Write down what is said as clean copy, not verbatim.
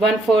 1/4